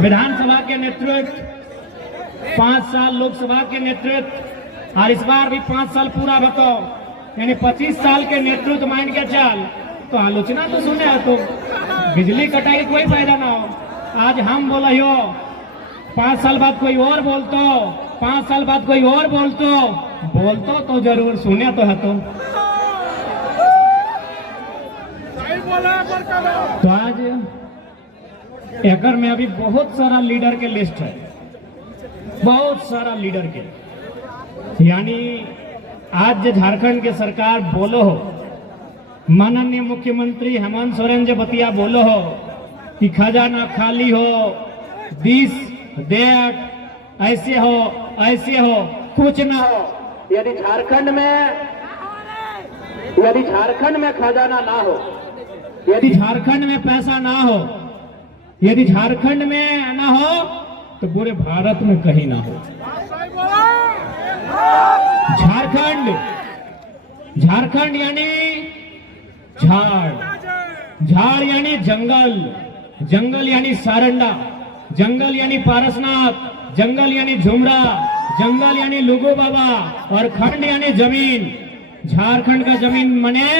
विधानसभा के नेतृत्व, 5 साल लोकसभा के नेतृत्व और इस बार भी 5 साल पूरा बताओ, यानी 25 साल के नेतृत्व मान के चल तो आलोचना तो सुने तो बिजली कटाई कोई फायदा ना हो। आज हम बोला हो 5 साल बाद कोई और बोलतो, 5 साल बाद कोई और बोलतो तो जरूर सुने तो है तो आज एकर में अभी बहुत सारा लीडर के लिस्ट है, बहुत सारा लीडर के, यानी आज जो झारखंड के सरकार बोलो हो, माननीय मुख्यमंत्री हेमंत सोरेन जो बतिया बोलो हो कि खजाना खाली हो, दिस दैट, ऐसे हो कुछ ना हो। यदि झारखंड में खजाना ना हो, यदि झारखंड में पैसा ना हो, यदि झारखंड में ना हो तो पूरे भारत में कहीं ना हो। झारखंड यानी झाड़ यानी जंगल यानी सारंडा, जंगल यानी पारसनाथ, जंगल यानी झुमरा, जंगल यानी लुगो बाबा और खंड यानी जमीन। झारखंड का जमीन मने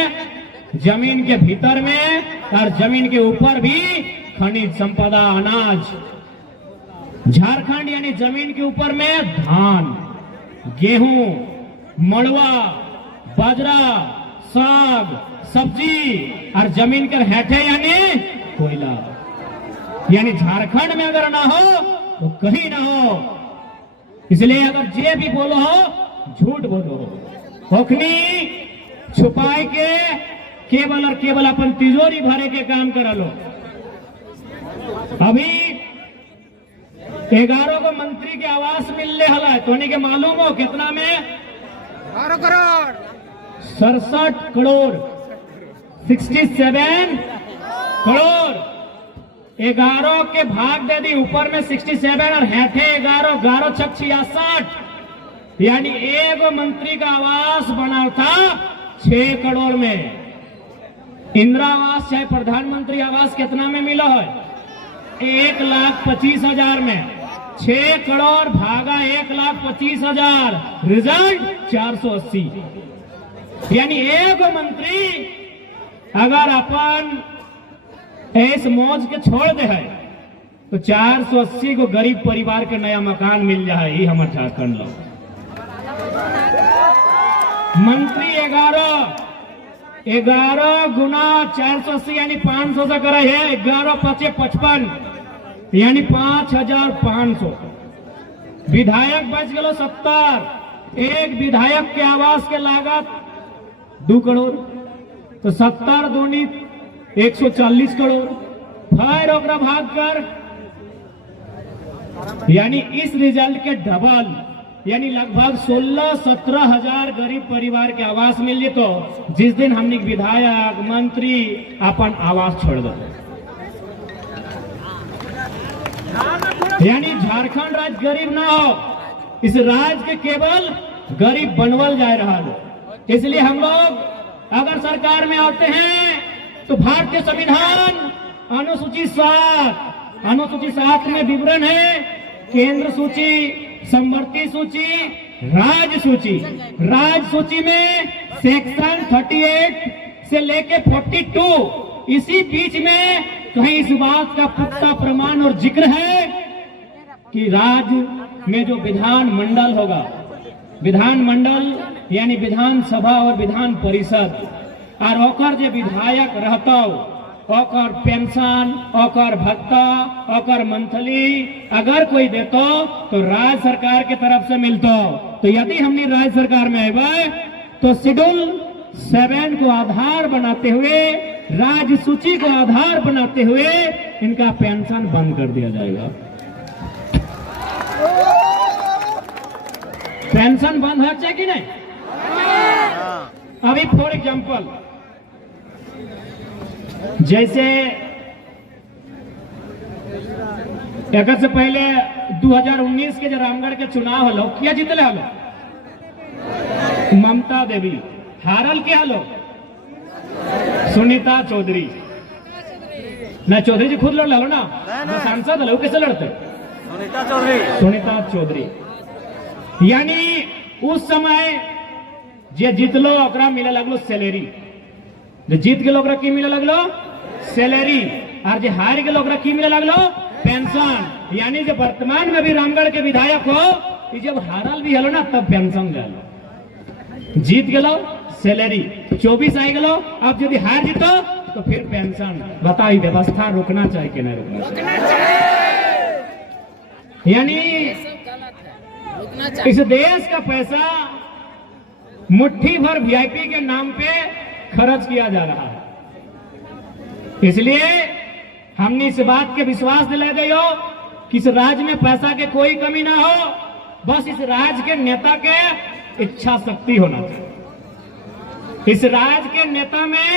जमीन के भीतर में और जमीन के ऊपर भी खनिज संपदा, अनाज। झारखंड यानी जमीन के ऊपर में धान, गेहूं, मड़वा, बाजरा, साग, सब्जी और जमीन के हेठे यानी कोयला। यानी झारखंड में अगर ना हो तो कहीं ना हो। इसलिए अगर जे भी बोलो हो झूठ बोलो हो, ओखनी छुपाए के केवल और केवल अपन तिजोरी भरे के काम करा लो। अभी 11 को मंत्री के आवास मिलने हला है, तो के मालूम हो कितना में? 12 करोड़ 67 करोड़ 67 करोड़। 11 के भाग दे दी, ऊपर में 67 और हेठे 11 छक 66, यानी एक मंत्री का आवास बना था 6 करोड़ में। इंदिरा आवास चाहे प्रधानमंत्री आवास कितना में मिला है? 1,25,000 में। 6 करोड़ भागा 1,25,000, रिजल्ट 480। यानी एक मंत्री अगर अपन ऐस मौज के छोड़ दे है तो 480 को गरीब परिवार के नया मकान मिल जाए। ही हमारे झारखंड लोग मंत्री 11 गुना 480 यानी 500 से करे है। 11 5 55 यानी 5,500। विधायक बच गए 70। एक विधायक के आवास के लागत 2 करोड़, तो 70 दूनी 140 करोड़। फिर ओकरा भाग कर, यानी इस रिजल्ट के डबल, यानी लगभग 16-17 हजार गरीब परिवार के आवास मिल जे। तो जिस दिन हमने विधायक मंत्री अपन आवास छोड़ दो, यानी झारखंड राज्य गरीब ना हो, इस राज्य के केवल गरीब बनवल जा रहा है। इसलिए हम लोग अगर सरकार में आते हैं तो भारतीय संविधान अनुसूची 7 में विवरण है केंद्र सूची, समवर्ती सूची, राज्य सूची। राज्य सूची में सेक्शन 38 से लेके 42, इसी बीच में कहीं इस बात का पुख्ता प्रमाण और जिक्र है कि राज्य में जो विधान मंडल होगा, विधान मंडल यानी विधानसभा और विधान परिषद, और ओकर जो विधायक रहता ओकर पेंशन, ओकर भत्ता, ओकर मंथली अगर कोई देतो तो राज्य सरकार के तरफ से मिलतो। तो यदि हमने राज्य सरकार में आए तो शेड्यूल 7 को आधार बनाते हुए, राज्य सूची को आधार बनाते हुए इनका पेंशन बंद कर दिया जाएगा। पेंशन बंद हो जाए कि नहीं? अभी फॉर एग्जाम्पल, जैसे एक से पहले 2019 के जो रामगढ़ के चुनाव हलो, क्या जीतले हलो? ममता देवी। हारल के हलो? सुनीता चौधरी। ना चौधरी जी खुद लड़ लो ना, जो सांसद है कैसे लड़ते? सुनीता चौधरी। यानी उस समय जे जीतलो ओकरा मिले लगलो सैलरी, जो जीत गेलो ओकरा की मिले लगलो सैलरी, और जो हार गेलो ओकरा की मिले लगलो पेंशन। यानी जो वर्तमान में भी रामगढ़ के विधायक हो, जब हारल भी हलो ना तब पेंशन गलो, जीत गेलो सैलरी 24 आई गेलो, अब यदि हार जीतो तो फिर पेंशन। बताओ व्यवस्था रुकना चाहिए कि नहीं रुकना चाहिए? यानी इस देश का पैसा मुट्ठी भर वीआईपी के नाम पे खर्च किया जा रहा है। इसलिए हमने इस बात के विश्वास दिला दियो कि इस राज्य में पैसा के कोई कमी ना हो, बस इस राज्य के नेता के इच्छा शक्ति होना चाहिए, इस राज्य के नेता में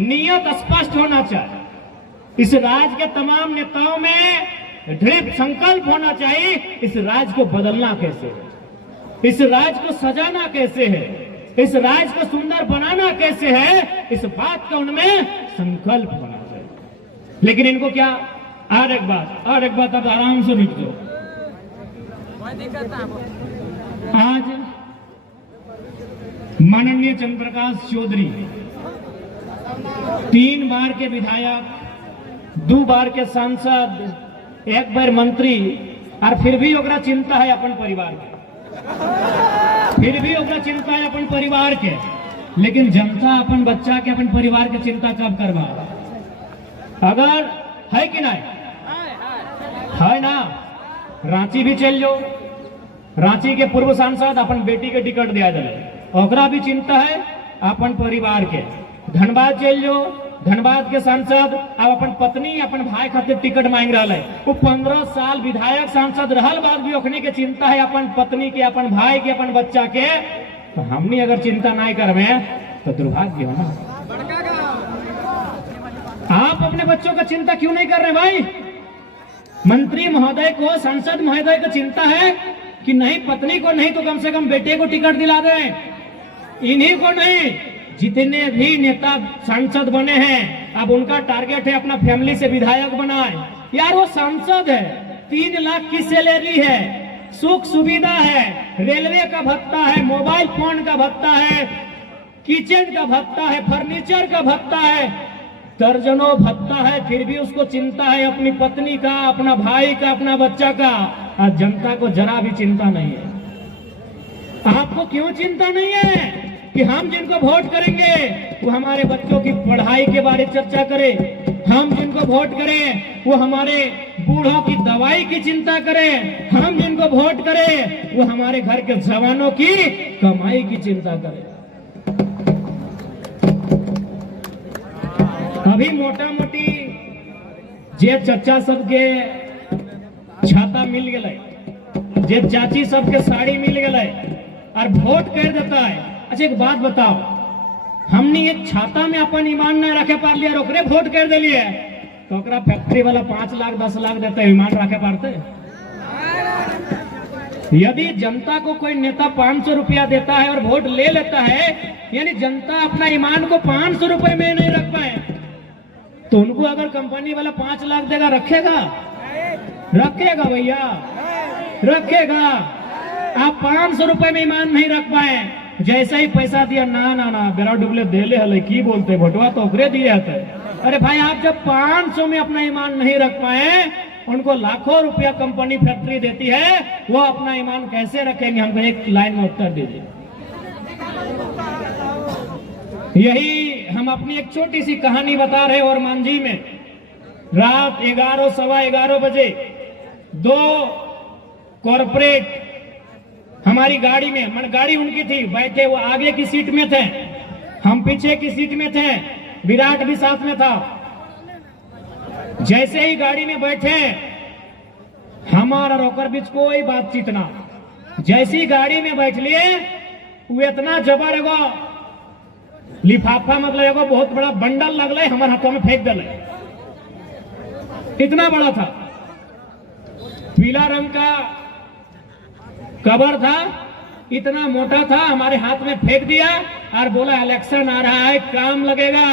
नियत स्पष्ट होना चाहिए, इस राज्य के तमाम नेताओं में दृढ़ संकल्प होना चाहिए इस राज्य को बदलना कैसे है, इस राज्य को सजाना कैसे है, इस राज्य को सुंदर बनाना कैसे है, इस बात का उनमें संकल्प होना चाहिए। लेकिन इनको क्या, और एक बात अब आराम से रुक जाओ। आज माननीय चंद्रप्रकाश चौधरी 3 बार के विधायक, 2 बार के सांसद, 1 बार मंत्री, और फिर भी ओकरा चिंता है अपन परिवार के, फिर भी ओकरा चिंता है अपन परिवार के। लेकिन जनता अपन बच्चा के, अपन परिवार के चिंता कब करवा? अगर है कि नहीं है ना, रांची भी चल जाओ, रांची के पूर्व सांसद अपन बेटी के टिकट दिया जाए, ओकरा भी चिंता है अपन परिवार के। धनबाद चल जाओ, धनबाद के सांसद अब अपन पत्नी अपन भाई खातिर टिकट मांग रहा है, वो 15 साल विधायक सांसद रहल बाद भी ओखने के चिंता है अपन पत्नी के, अपन भाई के, अपन बच्चा के। तो हमनी अगर चिंता नहीं करवे तो दुर्भाग्य हो ना। आप अपने बच्चों का चिंता क्यों नहीं कर रहे भाई? मंत्री महोदय को, सांसद महोदय को चिंता है कि नहीं पत्नी को नहीं तो कम से कम बेटे को टिकट दिला दें, इन्हीं को नहीं, जितने भी नेता सांसद बने हैं अब उनका टारगेट है अपना फैमिली से विधायक बनाए। यार वो सांसद है, 3 लाख की सैलरी है, सुख सुविधा है, रेलवे का भत्ता है, मोबाइल फोन का भत्ता है, किचन का भत्ता है, फर्नीचर का भत्ता है, दर्जनों भत्ता है, फिर भी उसको चिंता है अपनी पत्नी का, अपना भाई का, अपना बच्चा का। और जनता को जरा भी चिंता नहीं है। आपको क्यों चिंता नहीं है कि हम जिनको वोट करेंगे वो हमारे बच्चों की पढ़ाई के बारे में चर्चा करें, हम जिनको वोट करें वो हमारे बूढ़ों की दवाई की चिंता करें, हम जिनको वोट करें वो हमारे घर के जवानों की कमाई की चिंता करें। अभी मोटा मोटी जे चचा सबके छाता मिल गए, जे चाची सबके साड़ी मिल गए और वोट कर देता है। अच्छा एक बात बताओ, हमने एक छाता में अपन ईमान नहीं रखे पार लिया, ओकरे वोट कर दिलिए, तो ओकरा फैक्ट्री वाला 5 लाख 10 लाख देते ईमान रखे पारते? यदि जनता को कोई नेता 500 रुपया देता है और वोट ले लेता है, यानी जनता अपना ईमान को 500 रुपए में नहीं रख पाए, तो उनको अगर कंपनी वाला 5 लाख देगा, रखेगा? रखेगा भैया, रखेगा? आप 500 रुपए में ईमान नहीं रख पाए, जैसे ही पैसा दिया ना ना ना बेरा डुबले देले हले की बोलते भोटवा तो ओकरे दिए जाते। अरे भाई आप जब 500 में अपना ईमान नहीं रख पाए, उनको लाखों रुपया कंपनी फैक्ट्री देती है, वो अपना ईमान कैसे रखेंगे? हमको एक लाइन में उत्तर दीजिए। यही हम अपनी एक छोटी सी कहानी बता रहे और मांझी में रात 11 सवा 11 बजे 2 कॉर्पोरेट हमारी गाड़ी में, मन गाड़ी उनकी थी, बैठे वो आगे की सीट में थे, हम पीछे की सीट में थे, विराट भी साथ में था। जैसे ही गाड़ी में बैठे हमारा रोकर बीच कोई बातचीत ना, जैसी गाड़ी में बैठ लिए वो इतना जबर एगो लिफाफा, मतलब एगो बहुत बड़ा बंडल लगले हमारे हाथों में फेंक दिले, इतना बड़ा था, पीला रंग का कवर था, इतना मोटा था, हमारे हाथ में फेंक दिया और बोला इलेक्शन आ रहा है, काम लगेगा।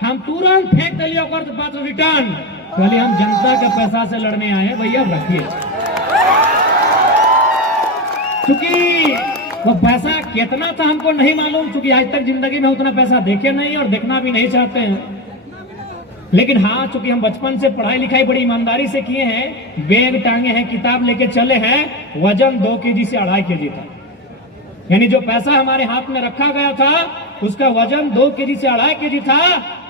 हम तुरंत फेंक दिलिए बात रिटर्न खाली हम जनता के पैसा से लड़ने आए हैं भैया, रखिए। क्योंकि वो पैसा कितना था हमको नहीं मालूम, क्योंकि आज तक जिंदगी में उतना पैसा देखे नहीं और देखना भी नहीं चाहते हैं। लेकिन हाँ, चूंकि हम बचपन से पढ़ाई लिखाई बड़ी ईमानदारी से किए हैं, बैग टांगे हैं, किताब लेके चले हैं, वजन 2 केजी से 2.5 केजी था। यानी जो पैसा हमारे हाथ में रखा गया था उसका वजन 2 केजी से 2.5 केजी था।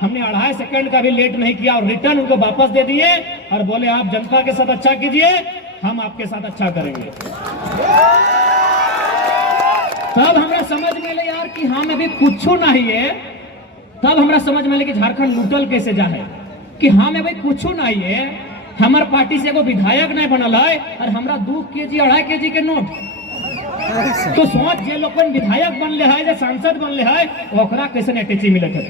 हमने 2.5 सेकंड का भी लेट नहीं किया और रिटर्न उनको वापस दे दिए और बोले आप जनता के साथ अच्छा कीजिए, हम आपके साथ अच्छा करेंगे। तब हमरा समझ में ले यार कि हम अभी कुछ नहीं है। तब हमरा समझ में ले कि झारखंड लूटल कैसे जाए, कि हम अभी कुछ नहीं है, हमार पार्टी से एगो विधायक नहीं बनल है और हमरा 2 केजी 2.5 केजी के नोट। तो सोच जे लोग विधायक बनले है, जे सांसद बनले है, ओकरा कैसे अटैची मिलत है।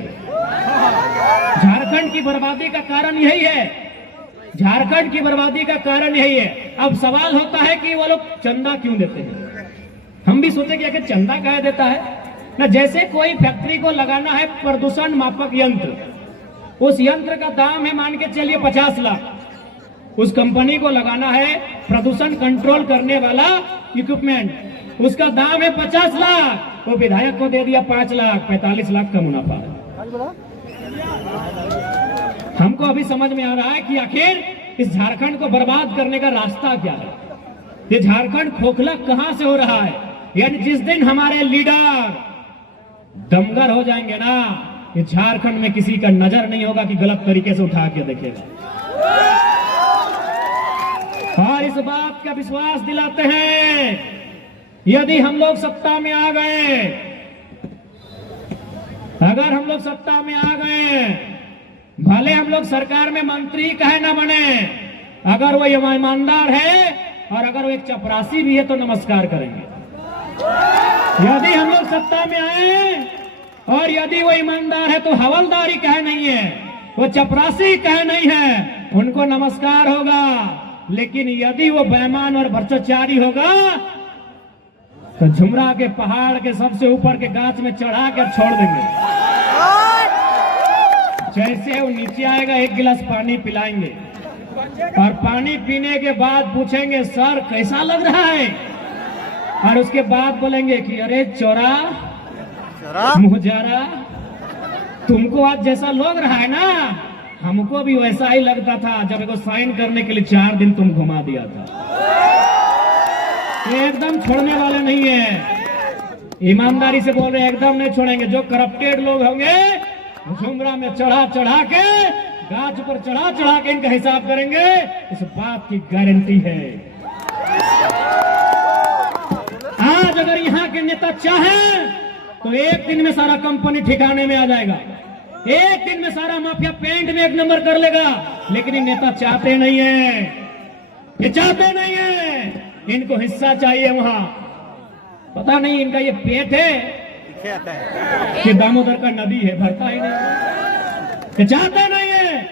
झारखंड की बर्बादी का कारण यही है, झारखंड की बर्बादी का कारण यही है। अब सवाल होता है कि वो लोग चंदा क्यों देते हैं। हम भी सोचे कि आखिर चंदा कहा देता है ना। जैसे कोई फैक्ट्री को लगाना है प्रदूषण मापक यंत्र, उस यंत्र का दाम है मान के चलिए 50 लाख। उस कंपनी को लगाना है प्रदूषण कंट्रोल करने वाला इक्विपमेंट, उसका दाम है 50 लाख। वो विधायक को दे दिया 5 लाख, 45 लाख का मुनाफा है। हमको अभी समझ में आ रहा है कि आखिर इस झारखंड को बर्बाद करने का रास्ता क्या है। ये झारखंड खोखला कहां से हो रहा है। यानी जिस दिन हमारे लीडर दमगर हो जाएंगे ना, ये झारखंड में किसी का नजर नहीं होगा कि गलत तरीके से उठा के देखेगा। और इस बात का विश्वास दिलाते हैं, यदि हम लोग सत्ता में आ गए, अगर हम लोग सत्ता में आ गए, भले हम लोग सरकार में मंत्री कहे ना बने, अगर वो ईमानदार है और अगर वो एक चपरासी भी है तो नमस्कार करेंगे। यदि हम लोग सत्ता में आए और यदि वो ईमानदार है तो हवलदारी कहे नहीं है, वो चपरासी कहे नहीं है, उनको नमस्कार होगा। लेकिन यदि वो बेईमान और भ्रष्टाचारी होगा तो झुमरा के पहाड़ के सबसे ऊपर के गाछ में चढ़ा कर छोड़ देंगे। जैसे वो नीचे आएगा 1 गिलास पानी पिलाएंगे और पानी पीने के बाद पूछेंगे सर कैसा लग रहा है, और उसके बाद बोलेंगे कि अरे चोरा मुहजारा, तुमको आज जैसा लग रहा है ना, हमको भी वैसा ही लगता था जब एगो साइन करने के लिए 4 दिन तुम घुमा दिया था। ये एकदम छोड़ने वाले नहीं है, ईमानदारी से बोल रहे हैं, एकदम नहीं छोड़ेंगे। जो करप्टेड लोग होंगे झुमरा में चढ़ा चढ़ा के, गाछ पर चढ़ा चढ़ा के इनका हिसाब करेंगे, इस बात की गारंटी है। आज अगर यहाँ के नेता चाहें तो एक दिन में सारा कंपनी ठिकाने में आ जाएगा, एक दिन में सारा माफिया पेंट में 1 नंबर कर लेगा। लेकिन ये नेता चाहते नहीं है, ये चाहते नहीं है, इनको हिस्सा चाहिए। वहां पता नहीं इनका ये पेट है कि दामोदर का नदी है, भरता ही नहीं, ये चाहते नहीं है।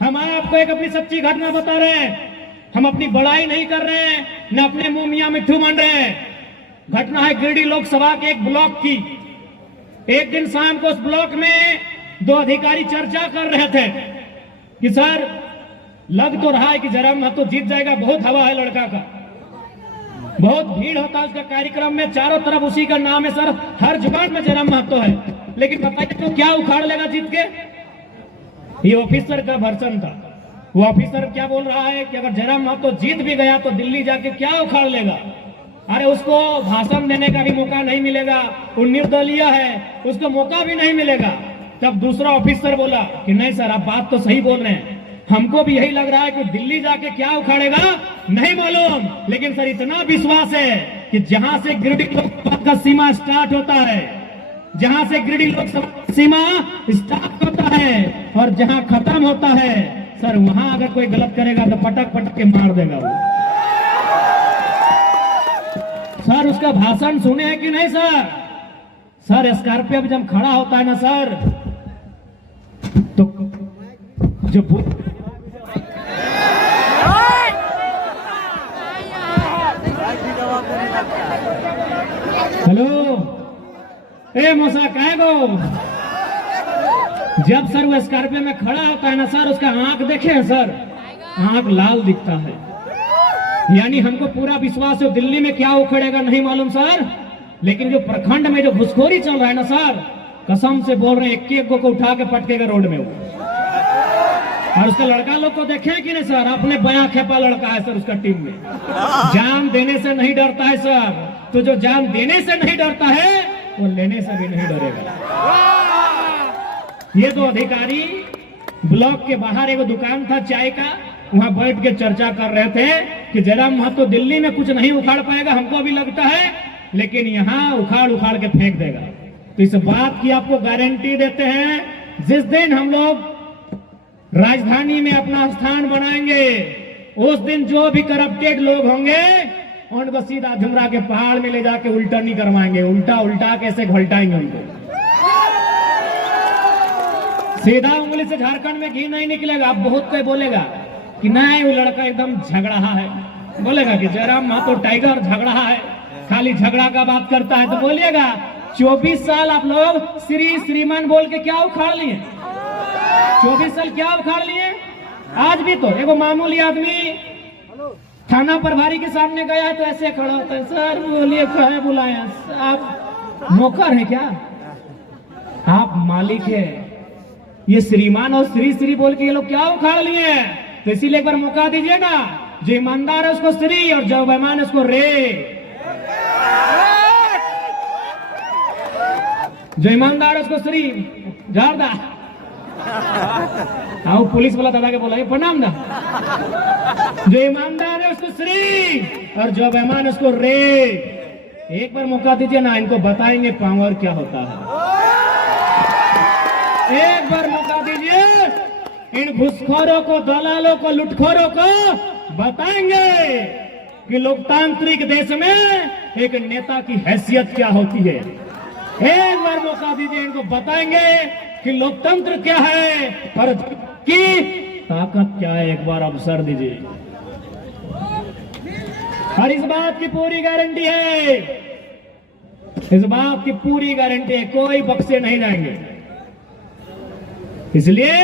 हम आपको एक अपनी सच्ची घटना बता रहे हैं, हम अपनी बड़ाई नहीं कर रहे हैं, न अपने मुंह मियां मिट्ठू बन रहे हैं। घटना है गिरिडीह लोकसभा के एक ब्लॉक की। एक दिन शाम को उस ब्लॉक में 2 अधिकारी चर्चा कर रहे थे कि सर लग तो रहा है कि जयराम महतो जीत जाएगा, बहुत हवा है लड़का का, बहुत भीड़ होता है उसका कार्यक्रम में, चारों तरफ उसी का नाम है सर, हर जुबान में जयराम महतो है। लेकिन बताइए तो क्या उखाड़ लेगा जीत के। ये ऑफिसर का वर्सन था। वो ऑफिसर क्या बोल रहा है कि अगर जयराम महतो जीत भी गया तो दिल्ली जाके क्या उखाड़ लेगा। अरे उसको भाषण देने का भी मौका नहीं मिलेगा, वो निर्दलीय है, उसको मौका भी नहीं मिलेगा। तब दूसरा ऑफिसर बोला कि नहीं सर आप बात तो सही बोल रहे हैं, हमको भी यही लग रहा है कि दिल्ली जाके क्या उखाड़ेगा नहीं मालूम, लेकिन सर इतना विश्वास है कि जहां से गिरिडीह लोकसभा का सीमा स्टार्ट होता है, जहां से गिरिडीह लोकसभा सीमा स्टार्ट होता है और जहां खत्म होता है, सर वहां अगर कोई गलत करेगा तो पटक पटक के मार देगा वो। सर उसका भाषण सुने हैं कि नहीं सर? सर स्कॉर्पियो में जब खड़ा होता है ना सर, तो जो हेलो ए मोसा कहे गो जब सर वो स्कॉर्पियो में खड़ा होता है ना सर, उसका आंख देखे हैं सर, आंख लाल दिखता है। यानी हमको पूरा विश्वास है दिल्ली में क्या उखड़ेगा नहीं मालूम सर, लेकिन जो प्रखंड में जो घुसखोरी चल रहा है ना सर, कसम से बोल रहे हैं एक एक को उठा के पटकेगा रोड में वो। और उसका लड़का लोग को देखे कि नहीं सर, अपने बया खेपा लड़का है सर उसका टीम में, जान देने से नहीं डरता है सर। तो जो जान देने से नहीं डरता है वो लेने से भी नहीं डरेगा। ये दो अधिकारी ब्लॉक के बाहर एक दुकान था चाय का, वहां बैठ के चर्चा कर रहे थे कि जयराम महतो दिल्ली में कुछ नहीं उखाड़ पाएगा, हमको भी लगता है, लेकिन यहाँ उखाड़ उखाड़ के फेंक देगा। तो इस बात की आपको गारंटी देते हैं, जिस दिन हम लोग राजधानी में अपना स्थान बनाएंगे, उस दिन जो भी करप्टेड लोग होंगे उनको सीधा झुमरा के पहाड़ में ले जाके उल्टा नहीं करवाएंगे, उल्टा उल्टा कैसे घोलटाएंगे उनको। सीधा उंगली से झारखंड में घी नहीं निकलेगा। अब बहुत कोई बोलेगा कि नहीं वो लड़का एकदम झगड़ा है, बोलेगा कि जयराम महतो टाइगर झगड़ा है, खाली झगड़ा का बात करता है। तो बोलिएगा 24 साल आप लोग श्रीमान बोल के क्या उखाड़ लिए? 24 साल क्या उखाड़ लिए? आज भी तो एगो मामूली आदमी थाना प्रभारी के सामने गया तो ऐसे खड़ा होता है, सर बोलिए कहे बुलाया? आप नौकर हैं क्या? आप मालिक है। ये श्रीमान और श्री बोल के ये लोग क्या उखाड़ लिए हैं? तो इसीलिए एक बार मौका दीजिए ना, जो ईमानदार है उसको श्री और जो बेईमान है उसको रे। जो ईमानदार है उसको श्री झारदा। आओ पुलिस वाला दादा के बोला ये प्रणाम दा। जो ईमानदार है उसको श्री और जो बेईमान है उसको रे। एक बार मौका दीजिए ना, इनको बताएंगे पावर क्या होता है। एक बार मौका दीजिए, इन घुसखोरों को, दलालों को, लुटखोरों को बताएंगे कि लोकतांत्रिक देश में एक नेता की हैसियत क्या होती है। एक बार मौका दीजिए, इनको बताएंगे कि लोकतंत्र क्या है और की ताकत क्या है। एक बार अवसर दीजिए। और इस बात की पूरी गारंटी है, इस बात की पूरी गारंटी है, कोई बख्शे नहीं जाएंगे। इसलिए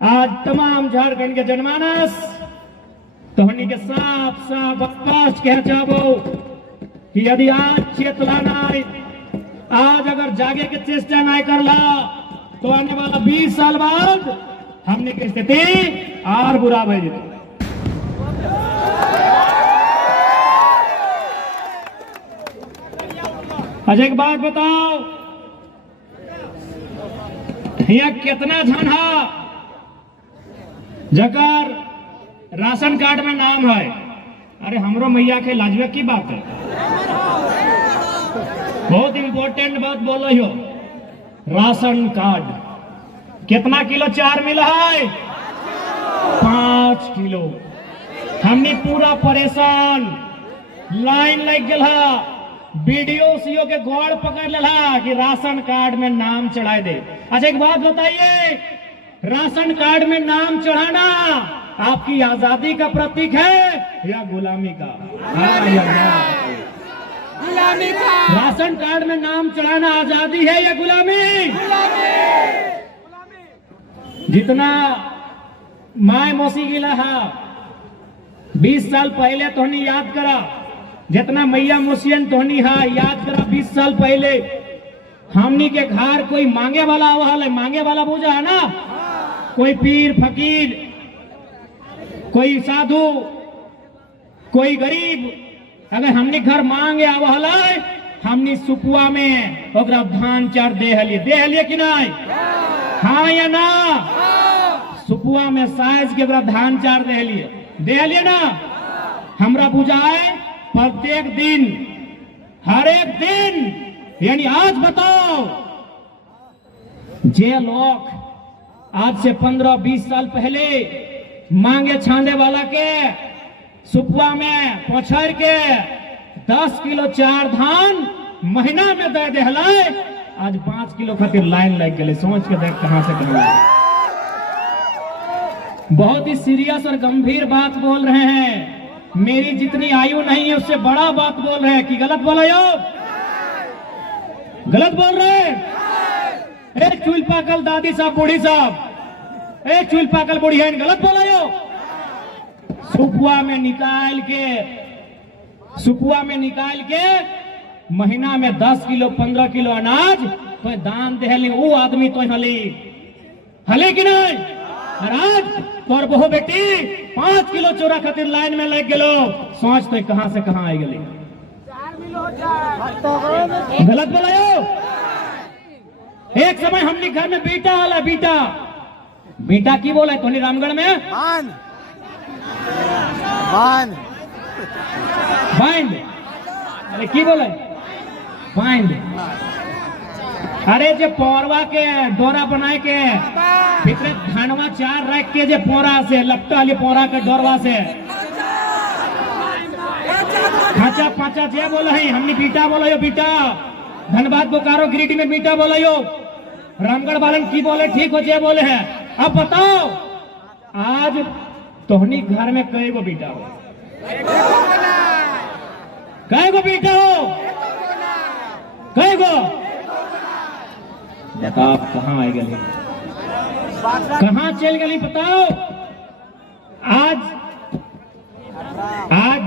आज तमाम झारखंड के जनमानस तोहनी के साफ साफ स्पष्ट कह चाहो कि यदि आज चेतला नाई, आज अगर जागे के चेष्टा नहीं करला तो आने वाला 20 साल बाद हमने की स्थिति और बुरा भई। अच्छा एक बात बताओ, यहाँ कितना झन है जकर राशन कार्ड में नाम है? अरे हमरो मैया के लाजवे की बात है, बहुत इंपॉर्टेंट बात बोल रही हो। राशन कार्ड कितना किलो चार मिला है? 5 किलो। हमने पूरा परेशान, लाइन लग गया, बीडीओ सीओ के गोड़ पकड़ लेला कि राशन कार्ड में नाम चढ़ा दे। अच्छा एक बात बताइए, राशन कार्ड में नाम चढ़ाना आपकी आजादी का प्रतीक है या गुलामी का? गुलामी का। राशन कार्ड में नाम चढ़ाना आजादी है या गुलामी? जितना माय मौसी गिला है 20 साल पहले तोहनी याद करा, जितना मैया मुसियन तोहनी है याद करा 20 साल पहले हमनी के घर कोई मांगे वाला आवा है, मांगे वाला पूजा है ना, कोई पीर फकीर, कोई साधु, कोई गरीब अगर हमने घर मांगे आवा है, हमने सुपुआ में ओकरा धान चार दे हलिए कि नहीं? हाँ या ना? सुपुआ में साइज के ओकरा धान चार दे हलिए ना? हमरा बुझाए प्रत्येक दिन, हर एक दिन, यानी आज बताओ, जे लोग आज से 15-20 साल पहले मांगे छांदे वाला के सुपुआ में पछड़ के 10 किलो चार धान महीना में दे देहलाए, आज 5 किलो खातिर लाइन लग गए। सोच के देख कहां से करना। बहुत ही सीरियस और गंभीर बात बोल रहे हैं, मेरी जितनी आयु नहीं है उससे बड़ा बात बोल रहे हैं। कि गलत बोला यो? गलत बोल रहे हैं? ए चूल पाकल दादी साहब बूढ़ी साहब, ए चूल पाकल बूढ़ी है, गलत बोला यो। सुपुआ में निकाल के महीना में 10 किलो 15 किलो अनाज तो दान देहली वो आदमी तो हले कि नहीं। और आज तोर बहु बेटी 5 किलो चोरा खातिर लाइन में लग गेलो, सोच तो कहां से कहां आई गली। गलत बोला यो। एक समय हमने घर में बेटा वाला बेटा की बोला तो रामगढ़ में बांध, अरे की बोले बांध। अरे जे पौरवा के डोरा बनाए के भीतर धानवा 4 रख के जे पोरा से लपटा ले पोरा के डोरवा से खाचा पाचा जे बोले है, हमने बीटा बोलो यो बीटा। धनबाद बोकारो गिरिडीह में बीटा बोलो यो, रामगढ़ वालन की बोले ठीक हो जे बोले है। अब बताओ आज तोहनी घर में कई गो बेटा हो, कई गो बेटा हो, कई गो बताओ कहां आई गली, कहां चल गली बताओ। आज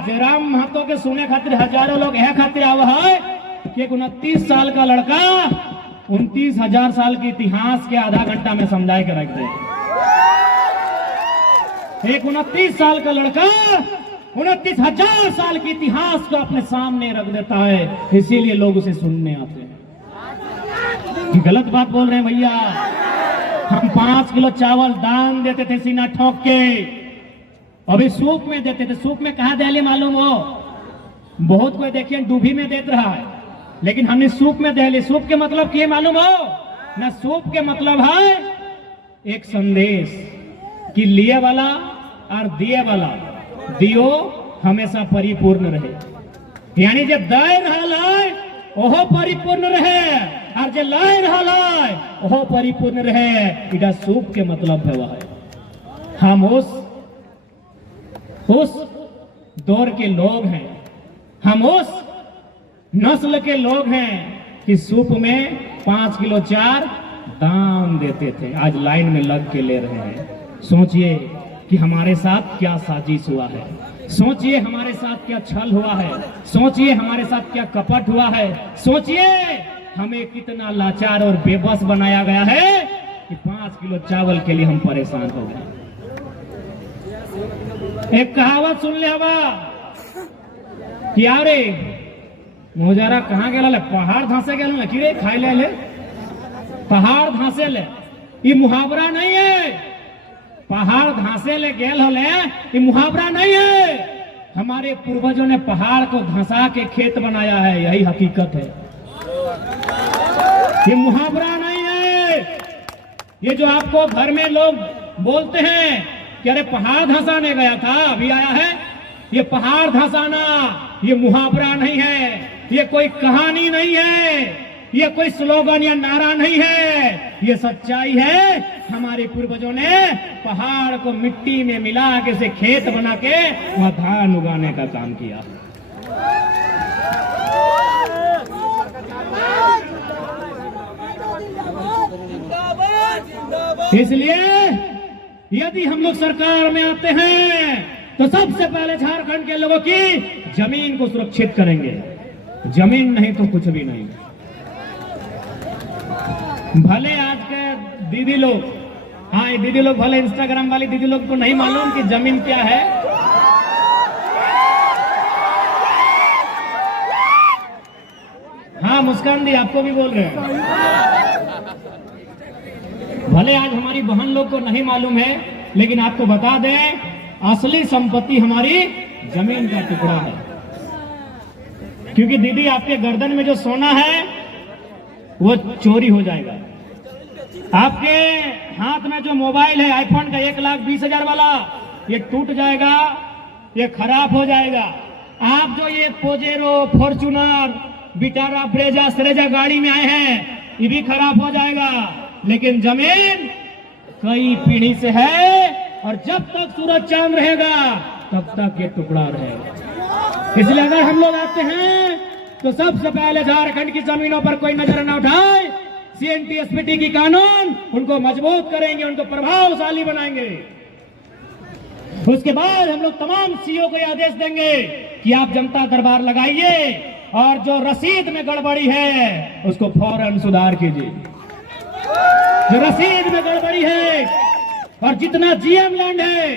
जयराम महतो के सुने खातिर हजारों लोग यह खातिर आवा है कि 29 साल का लड़का 29,000 साल के इतिहास के आधा घंटा में समझाए के रख दे। एक 29 साल का लड़का 29,000 साल के इतिहास को अपने सामने रख देता है, इसीलिए लोग उसे सुनने आते हैं। गलत बात बोल रहे हैं भैया। हम 5 किलो चावल दान देते थे सीना ठोक के, अभी सूप में देते थे। सूप में कहा दे मालूम हो, बहुत कोई देखिए डूबी में देते रहा है, लेकिन हमने सूप में दे ली। सूप के मतलब क्या मालूम हो ना? सूप के मतलब है एक संदेश कि लिए वाला और दिए वाला दियो हमेशा परिपूर्ण रहे। यानी जब दय रहा ओहो परिपूर्ण रहे और जो लय रहा ओहो परिपूर्ण रहे। इधर सूप के मतलब है वह है हम उस दौर के लोग हैं, हम उस नस्ल के लोग हैं कि सूप में 5 किलो 4 दान देते थे, आज लाइन में लग के ले रहे हैं। सोचिए कि हमारे साथ क्या साजिश हुआ है, सोचिए हमारे साथ क्या छल हुआ है, सोचिए हमारे साथ क्या कपट हुआ है, सोचिए हमें कितना लाचार और बेबस बनाया गया है कि 5 किलो चावल के लिए हम परेशान हो गए। एक कहावत सुन ले हवा कि अरे मोजारा कहाँ गेला, पहाड़ धांसे गेल कि रे खाई ले पहाड़ धांसे ले। ये मुहावरा नहीं है, पहाड़ धांसे ले गेल होले ये मुहावरा नहीं है। हमारे पूर्वजों ने पहाड़ को धंसा के खेत बनाया है, यही हकीकत है। ये मुहावरा नहीं है। ये जो आपको घर में लोग बोलते हैं कि अरे पहाड़ धंसाने गया था अभी आया है, ये पहाड़ धंसाना ये मुहावरा नहीं है, ये कोई कहानी नहीं है, ये कोई स्लोगन या नारा नहीं है, ये सच्चाई है। हमारे पूर्वजों ने पहाड़ को मिट्टी में मिला के से खेत बना के वहां धान उगाने का काम किया। इसलिए यदि हम लोग सरकार में आते हैं तो सबसे पहले झारखंड के लोगों की जमीन को सुरक्षित करेंगे। जमीन नहीं तो कुछ भी नहीं। भले आज के दीदी लोग, हाँ ये दीदी लोग भले इंस्टाग्राम वाली दीदी लोग को नहीं मालूम कि जमीन क्या है। हाँ मुस्कान दी आपको भी बोल रहे हैं। भले आज हमारी बहन लोग को नहीं मालूम है, लेकिन आपको बता दें असली संपत्ति हमारी जमीन का टुकड़ा है। क्योंकि दीदी आपके गर्दन में जो सोना है वो चोरी हो जाएगा। आपके हाथ में जो मोबाइल है आईफोन का 1,20,000 वाला, ये टूट जाएगा, ये खराब हो जाएगा। आप जो ये पोजेरो, फॉर्च्यूनर, विटारा, ब्रेजा, सरेजा गाड़ी में आए हैं, ये भी खराब हो जाएगा। लेकिन जमीन कई पीढ़ी से है और जब तक सूरज चांद रहेगा तब तक ये टुकड़ा रहेगा। इसलिए अगर हम लोग आते हैं तो सबसे पहले झारखंड की जमीनों पर कोई नजर न उठाए, CNT SPT की कानून उनको मजबूत करेंगे, उनको प्रभावशाली बनाएंगे। उसके बाद हम लोग तमाम सीओ को आदेश देंगे कि आप जनता दरबार लगाइए और जो रसीद में गड़बड़ी है उसको फौरन सुधार कीजिए। जो रसीद में गड़बड़ी है और जितना जीएम लैंड है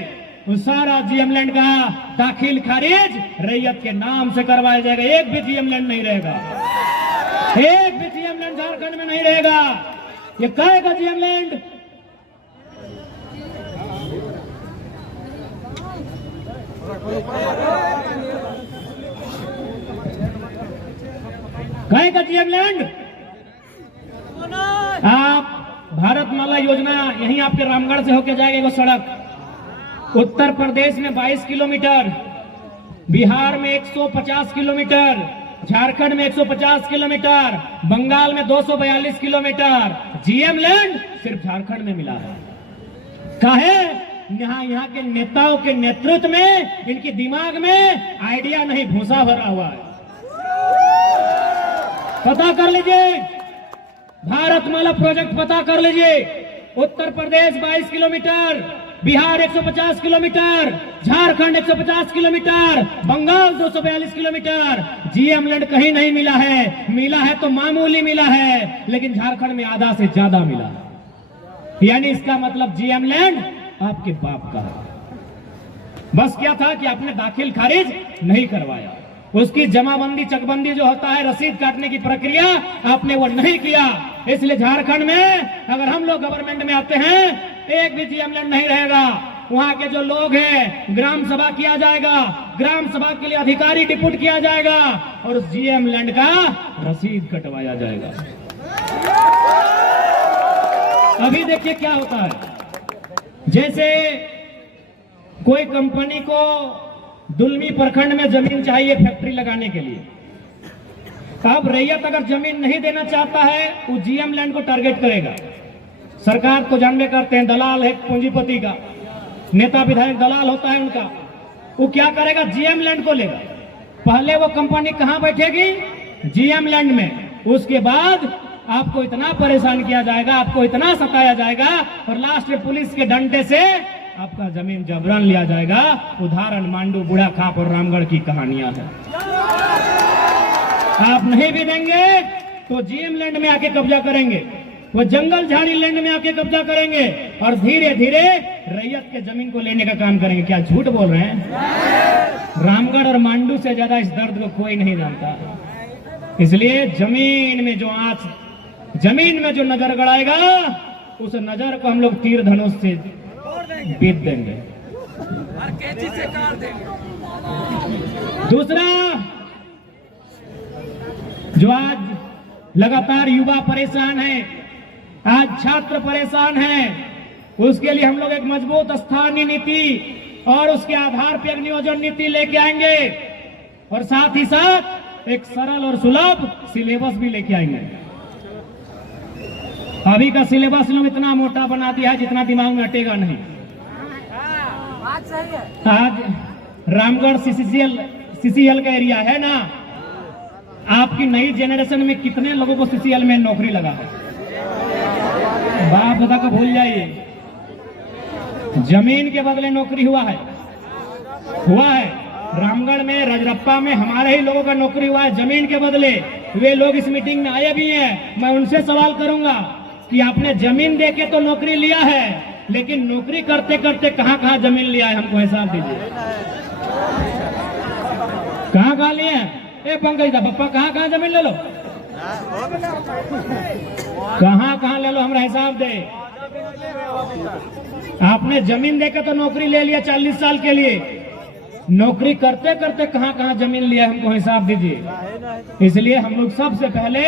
वो सारा जीएम लैंड का दाखिल खारिज रैयत के नाम से करवाया जाएगा। एक भी जीएम लैंड नहीं रहेगा, एक भी जीएम लैंड झारखंड में नहीं रहेगा। ये कहेगा जीएम लैंड कहेगा जीएम लैंड। आप भारतमाला योजना यहीं आपके रामगढ़ से होकर जाएगा वो सड़क। उत्तर प्रदेश में 22 किलोमीटर, बिहार में 150 किलोमीटर, झारखंड में 150 किलोमीटर, बंगाल में 242 किलोमीटर। जीएम लैंड सिर्फ झारखंड में मिला है। काहे? यहाँ के नेताओं के नेतृत्व में इनके दिमाग में आइडिया नहीं, भूसा भरा हुआ है। पता कर लीजिए, भारतमाला प्रोजेक्ट पता कर लीजिए। Uttar Pradesh 22 kilometre, Bihar 150 kilometre, Jharkhand 150 kilometre, Bengal 242 kilometre. GM land कहीं नहीं मिला है, मिला है तो मामूली मिला है, लेकिन झारखंड में आधा से ज्यादा मिला है। यानी इसका मतलब जीएम लैंड आपके बाप का है। बस क्या था कि आपने दाखिल खारिज नहीं करवाया, उसकी जमाबंदी चकबंदी जो होता है रसीद काटने की प्रक्रिया आपने वो नहीं किया। इसलिए झारखंड में अगर हम लोग गवर्नमेंट में आते हैं एक भी जीएम लैंड नहीं रहेगा। वहां के जो लोग हैं ग्राम सभा किया जाएगा, ग्राम सभा के लिए अधिकारी डिप्यूट किया जाएगा और उस जीएम लैंड का रसीद कटवाया जाएगा। अभी देखिए क्या होता है, जैसे कोई कंपनी को दुलमी प्रखंड में जमीन चाहिए फैक्ट्री लगाने के लिए, अब रैयत अगर जमीन नहीं देना चाहता है वो जीएम लैंड को टारगेट करेगा। सरकार तो जानबे करते हैं दलाल है पूंजीपति का, नेता विधायक दलाल होता है उनका। वो क्या करेगा, जीएम लैंड को लेगा। पहले वो कंपनी कहां बैठेगी, जीएम लैंड में। उसके बाद आपको इतना परेशान किया जाएगा, आपको इतना सताया जाएगा और लास्ट में पुलिस के डंडे से आपका जमीन जबरन लिया जाएगा। उदाहरण मांडू, बूढ़ा खाप और रामगढ़ की कहानियां हैं। आप नहीं भी देंगे तो जीएम लैंड में आके कब्जा करेंगे, वो जंगल झाड़ी लैंड में आके कब्जा करेंगे और धीरे धीरे रैयत के जमीन को लेने का काम करेंगे। क्या झूठ बोल रहे हैं? रामगढ़ और मांडू से ज्यादा इस दर्द को कोई नहीं जानता। इसलिए जमीन में जो आंच, जमीन में जो नजर गड़ाएगा उस नजर को हम लोग तीर धनुष से बीत देंगे। दूसरा, जो आज लगातार युवा परेशान है, आज छात्र परेशान हैं, उसके लिए हम लोग एक मजबूत स्थानीय नीति और उसके आधार पर एक नियोजन नीति लेके आएंगे और साथ ही साथ एक सरल और सुलभ सिलेबस भी लेके आएंगे। अभी का सिलेबस लोग इतना मोटा बना दिया है जितना दिमाग में हटेगा नहीं। आज रामगढ़ सीसीएल का एरिया है ना, आपकी नई जेनरेशन में कितने लोगों को सीसीएल में नौकरी लगा है? बाप दादा को भूल जाइए, जमीन के बदले नौकरी हुआ है। रामगढ़ में रजरप्पा में हमारे ही लोगों का नौकरी हुआ है जमीन के बदले। वे लोग इस मीटिंग में आए भी हैं। मैं उनसे सवाल करूंगा कि आपने जमीन देके तो नौकरी लिया है, लेकिन नौकरी करते करते कहां कहां जमीन लिया है, हमको हिसाब दीजिए। कहां कहां लिए हैं? ए पंकज दा पप्पा, कहां कहां जमीन ले लो, कहां कहां ले लो, हमरा हिसाब दे। आपने जमीन देकर तो नौकरी ले लिया 40 साल के लिए, नौकरी करते करते कहां कहां जमीन लिया, हमको हिसाब दीजिए। इसलिए हम लोग सबसे पहले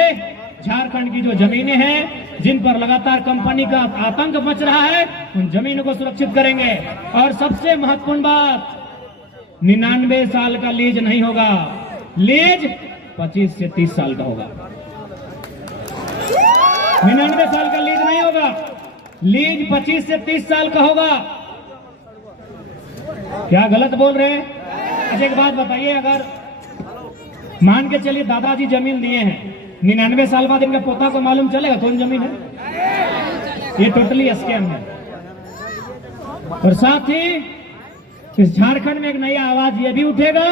झारखंड की जो जमीनें हैं जिन पर लगातार कंपनी का आतंक मच रहा है, उन जमीनों को सुरक्षित करेंगे। और सबसे महत्वपूर्ण बात, 99 साल का लीज नहीं होगा, लीज 25 से 30 साल का होगा। 99 साल का लीज नहीं होगा, लीज 25 से 30 साल का होगा। क्या गलत बोल रहे हैं? अच्छा एक बात बताइए, अगर मान के चलिए दादाजी जमीन दिए हैं 99 साल बाद इनका पोता को मालूम चलेगा कौन जमीन है? ये टोटली स्कैम है। और साथ ही इस झारखंड में एक नई आवाज ये भी उठेगा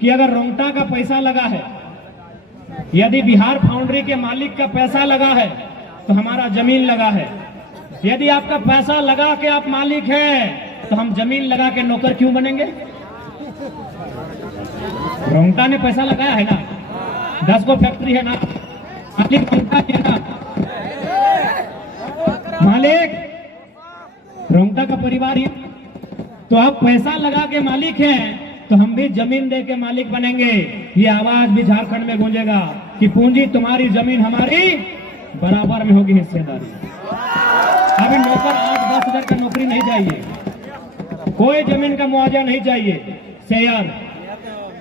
कि अगर रोंगटा का पैसा लगा है, यदि बिहार फाउंड्री के मालिक का पैसा लगा है तो हमारा जमीन लगा है। यदि आपका पैसा लगा के आप मालिक हैं तो हम जमीन लगा के नौकर क्यों बनेंगे? रोंगटा ने पैसा लगाया है ना, 10 को फैक्ट्री है ना, मालिक रोंगटा है ना, मालिक रोंगटा का परिवार ही। तो आप पैसा लगा के मालिक हैं तो हम भी जमीन दे के मालिक बनेंगे। ये आवाज भी झारखंड में गूंजेगा कि पूंजी तुम्हारी, जमीन हमारी, बराबर में होगी हिस्सेदारी। अभी नौकर 8-10 हजार का नौकरी नहीं चाहिए, कोई जमीन का मुआवजा नहीं चाहिए। शेयर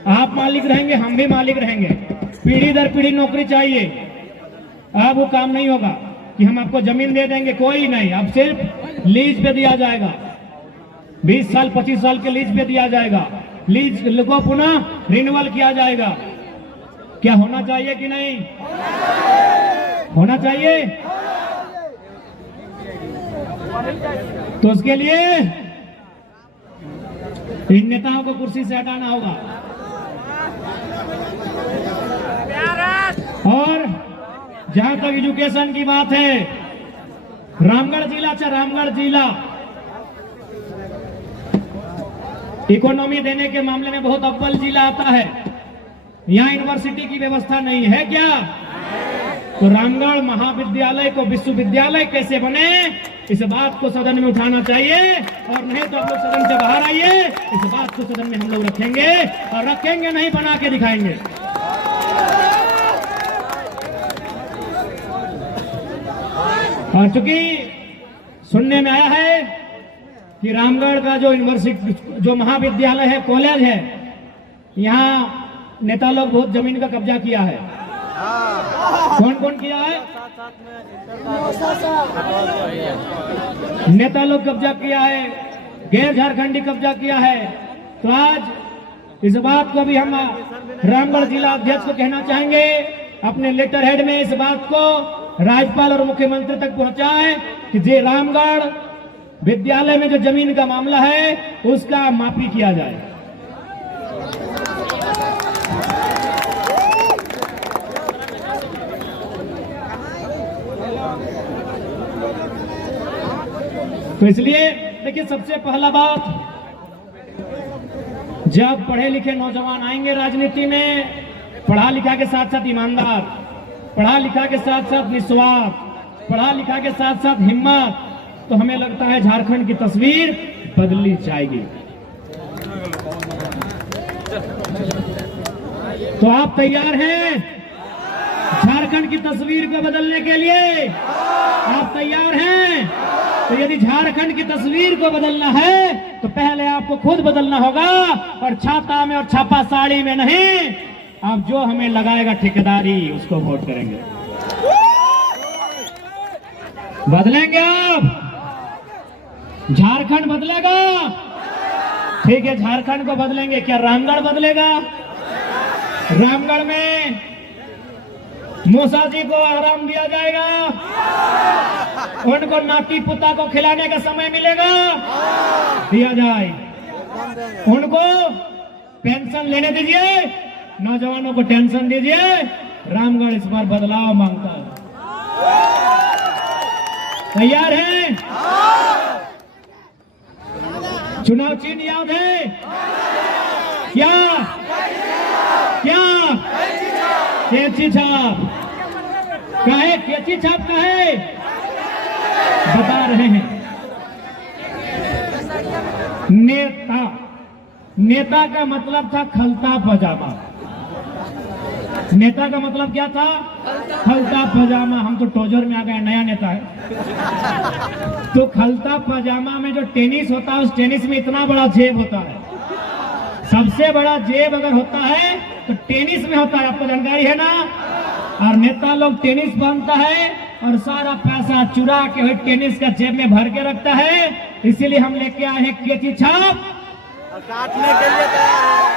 आप मालिक रहेंगे, हम भी मालिक रहेंगे, पीढ़ी दर पीढ़ी नौकरी चाहिए। अब वो काम नहीं होगा कि हम आपको जमीन दे देंगे, कोई नहीं। अब सिर्फ लीज पे दिया जाएगा, 20 साल 25 साल के लीज पे दिया जाएगा। लीज को पुनः रिन्यूअल किया जाएगा। क्या होना चाहिए कि नहीं होना चाहिए? तो उसके लिए इन नेताओं को कुर्सी से हटाना होगा। और जहां तक एजुकेशन की बात है, रामगढ़ जिला इकोनॉमी देने के मामले में बहुत अव्वल जिला आता है। यहाँ यूनिवर्सिटी की व्यवस्था नहीं है क्या? तो रामगढ़ महाविद्यालय को विश्वविद्यालय कैसे बने, इस बात को सदन में उठाना चाहिए। और नहीं तो आप लोग सदन से बाहर आइए, इस बात को सदन में हम लोग रखेंगे, और रखेंगे नहीं, बना के दिखाएंगे। और चूंकि सुनने में आया है कि रामगढ़ का जो यूनिवर्सिटी, जो महाविद्यालय है, कॉलेज है, यहाँ नेता लोग बहुत जमीन का कब्जा किया है। कौन कौन किया है? नेता लोग कब्जा किया है, गैर झारखंडी कब्जा किया है। तो आज इस बात को भी हम रामगढ़ जिला अध्यक्ष को कहना चाहेंगे, अपने लेटर हेड में इस बात को राज्यपाल और मुख्यमंत्री तक पहुंचाएं कि जे रामगढ़ विद्यालय में जो जमीन का मामला है उसका माफी किया जाए। तो इसलिए देखिए, सबसे पहला बात, जब पढ़े लिखे नौजवान आएंगे राजनीति में, पढ़ा लिखा के साथ साथ ईमानदार, पढ़ा लिखा के साथ साथ निस्वार्थ, पढ़ा लिखा के साथ साथ हिम्मत, तो हमें लगता है झारखंड की तस्वीर बदलनी चाहिए। तो आप तैयार हैं झारखंड की तस्वीर को बदलने के लिए? आप तैयार हैं? तो यदि झारखंड की तस्वीर को बदलना है तो पहले आपको खुद बदलना होगा, और छाता में और छापा साड़ी में नहीं। आप जो हमें लगाएगा ठेकेदारी, उसको वोट करेंगे। बदलेंगे आप? झारखंड बदलेगा? ठीक है, झारखंड को बदलेंगे। क्या रामगढ़ बदलेगा? रामगढ़ में मूसा जी को आराम दिया जाएगा, उनको नाती पुता को खिलाने का समय मिलेगा, दिया जाए। उनको पेंशन लेने दीजिए, नौजवानों को टेंशन दीजिए। रामगढ़ इस बार बदलाव मांगता है। तैयार हैं? चुनाव चिन्ह याद है क्या? क्या? कैंची छाप का है? कैंची छाप का है? बता रहे हैं। नेता का मतलब था खलता पजामा। नेता का मतलब क्या था? खलता पजामा। हम तो टोजर में आ गए, नया नेता है। तो खलता पजामा में जो टेनिस होता है, उस टेनिस में इतना बड़ा जेब होता है। सबसे बड़ा जेब अगर होता है तो टेनिस में होता है, आपको जानकारी है ना। और नेता लोग टेनिस पहनता है और सारा पैसा चुरा के टेनिस का जेब में भर के रखता है। इसीलिए हम लेके आए हैं कैंची छाप, काटने के लिए तैयार है।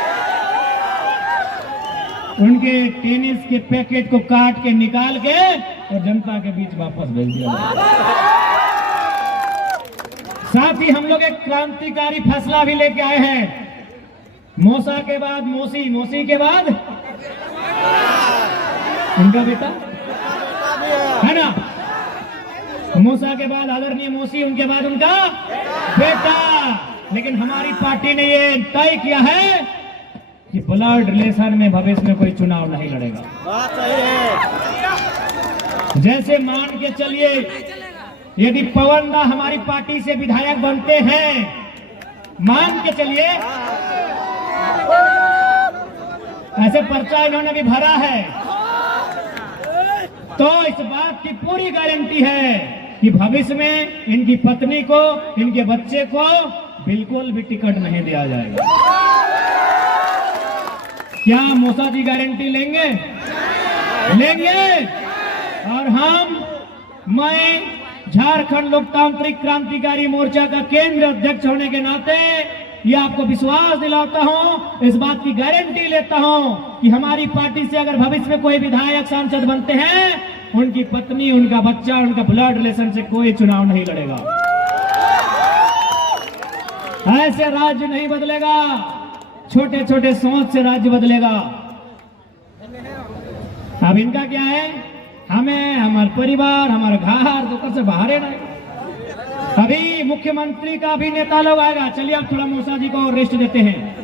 उनके टेनिस के पैकेट को काट के निकाल के और जनता के बीच वापस भेज दिया। साथ ही हम लोग एक क्रांतिकारी फैसला भी लेके आए हैं। मौसा के बाद मौसी, मौसी के बाद उनका बेटा है ना, मूसा के बाद आदरणीय मौसी, उनके बाद उनका बेटा। लेकिन हमारी पार्टी ने ये तय किया है कि ब्लड रिलेशन में भविष्य में कोई चुनाव नहीं लड़ेगा। जैसे मान के चलिए, यदि पवन दा हमारी पार्टी से विधायक बनते हैं, मान के चलिए, ऐसे पर्चा इन्होंने भी भरा है, तो इस बात की पूरी गारंटी है कि भविष्य में इनकी पत्नी को, इनके बच्चे को बिल्कुल भी टिकट नहीं दिया जाएगा। क्या मूसा जी गारंटी लेंगे? लेंगे। और मैं झारखंड लोकतांत्रिक क्रांतिकारी मोर्चा का केंद्रीय अध्यक्ष होने के नाते ये आपको विश्वास दिलाता हूं, इस बात की गारंटी लेता हूं कि हमारी पार्टी से अगर भविष्य में कोई विधायक सांसद बनते हैं, उनकी पत्नी, उनका बच्चा, उनका ब्लड रिलेशन से कोई चुनाव नहीं लड़ेगा। ऐसे राज्य नहीं बदलेगा, छोटे छोटे सोच से राज्य बदलेगा। अब इनका क्या है, हमें, हमारे परिवार, हमारे घर दुकान से बाहर है नहीं। अभी मुख्यमंत्री का भी नेता लोग आएगा। चलिए अब थोड़ा मूसा जी को रेस्ट देते हैं।